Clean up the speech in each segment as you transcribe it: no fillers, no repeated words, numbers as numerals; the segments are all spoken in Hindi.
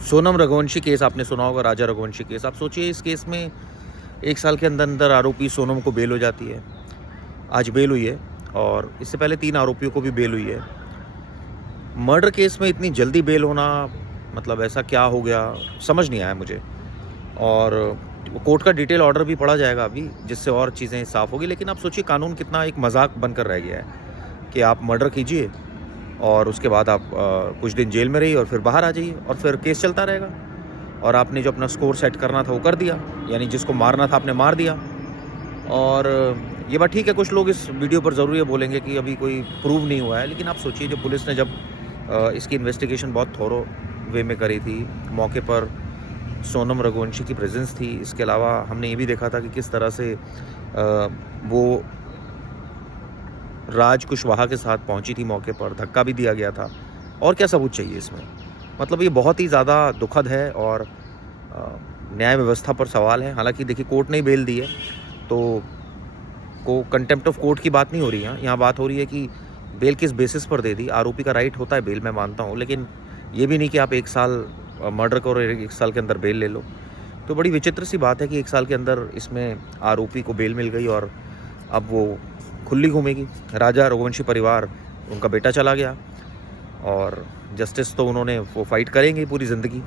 सोनम रघुवंशी केस आपने सुना होगा, राजा रघुवंशी केस। आप सोचिए इस केस में 1 साल के अंदर अंदर आरोपी सोनम को बेल हो जाती है। आज बेल हुई है और इससे पहले 3 आरोपियों को भी बेल हुई है। मर्डर केस में इतनी जल्दी बेल होना, मतलब ऐसा क्या हो गया समझ नहीं आया मुझे। और कोर्ट का डिटेल ऑर्डर भी पढ़ा जाएगा अभी, जिससे और चीज़ें साफ़ होगी। लेकिन आप सोचिए कानून कितना एक मजाक बनकर रह गया है कि आप मर्डर कीजिए और उसके बाद आप कुछ दिन जेल में रहिए और फिर बाहर आ जाइए और फिर केस चलता रहेगा। और आपने जो अपना स्कोर सेट करना था वो कर दिया, यानी जिसको मारना था आपने मार दिया। और ये बात ठीक है, कुछ लोग इस वीडियो पर ज़रूर ये बोलेंगे कि अभी कोई प्रूव नहीं हुआ है। लेकिन आप सोचिए जब पुलिस ने जब इसकी इन्वेस्टिगेशन बहुत थोरो वे में करी थी, मौके पर सोनम रघुवंशी की प्रेजेंस थी। इसके अलावा हमने ये भी देखा था कि किस तरह से वो राज कुशवाहा के साथ पहुंची थी मौके पर, धक्का भी दिया गया था। और क्या सबूत चाहिए इसमें? मतलब ये बहुत ही ज़्यादा दुखद है और न्याय व्यवस्था पर सवाल है। हालांकि देखिए कोर्ट ने ही बेल दी है, तो कंटेम्प्ट ऑफ कोर्ट की बात नहीं हो रही है। यहाँ बात हो रही है कि बेल किस बेसिस पर दे दी। आरोपी का राइट होता है बेल, मैं मानता हूँ, लेकिन ये भी नहीं कि आप 1 साल मर्डर करो और 1 साल के अंदर बेल ले लो। तो बड़ी विचित्र सी बात है कि 1 साल के अंदर इसमें आरोपी को बेल मिल गई और अब वो खुली घूमेगी। राजा रघुवंशी परिवार, उनका बेटा चला गया और जस्टिस तो उन्होंने वो फाइट करेंगे पूरी ज़िंदगी।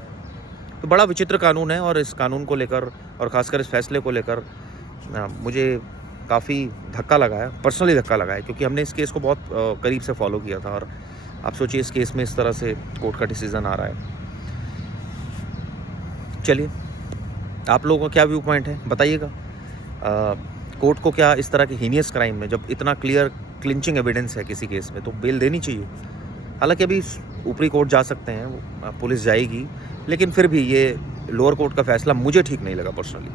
तो बड़ा विचित्र कानून है और इस कानून को लेकर और ख़ासकर इस फैसले को लेकर मुझे काफ़ी धक्का लगा है, पर्सनली धक्का लगा है, क्योंकि हमने इस केस को बहुत करीब से फॉलो किया था। और आप सोचिए इस केस में इस तरह से कोर्ट का डिसीज़न आ रहा है। चलिए, आप लोगों का क्या व्यू पॉइंट है बताइएगा। कोर्ट को क्या इस तरह के हीनियस क्राइम में, जब इतना क्लियर क्लिंचिंग एविडेंस है किसी केस में, तो बेल देनी चाहिए। हालांकि अभी ऊपरी कोर्ट जा सकते हैं, पुलिस जाएगी, लेकिन फिर भी ये लोअर कोर्ट का फैसला मुझे ठीक नहीं लगा पर्सनली।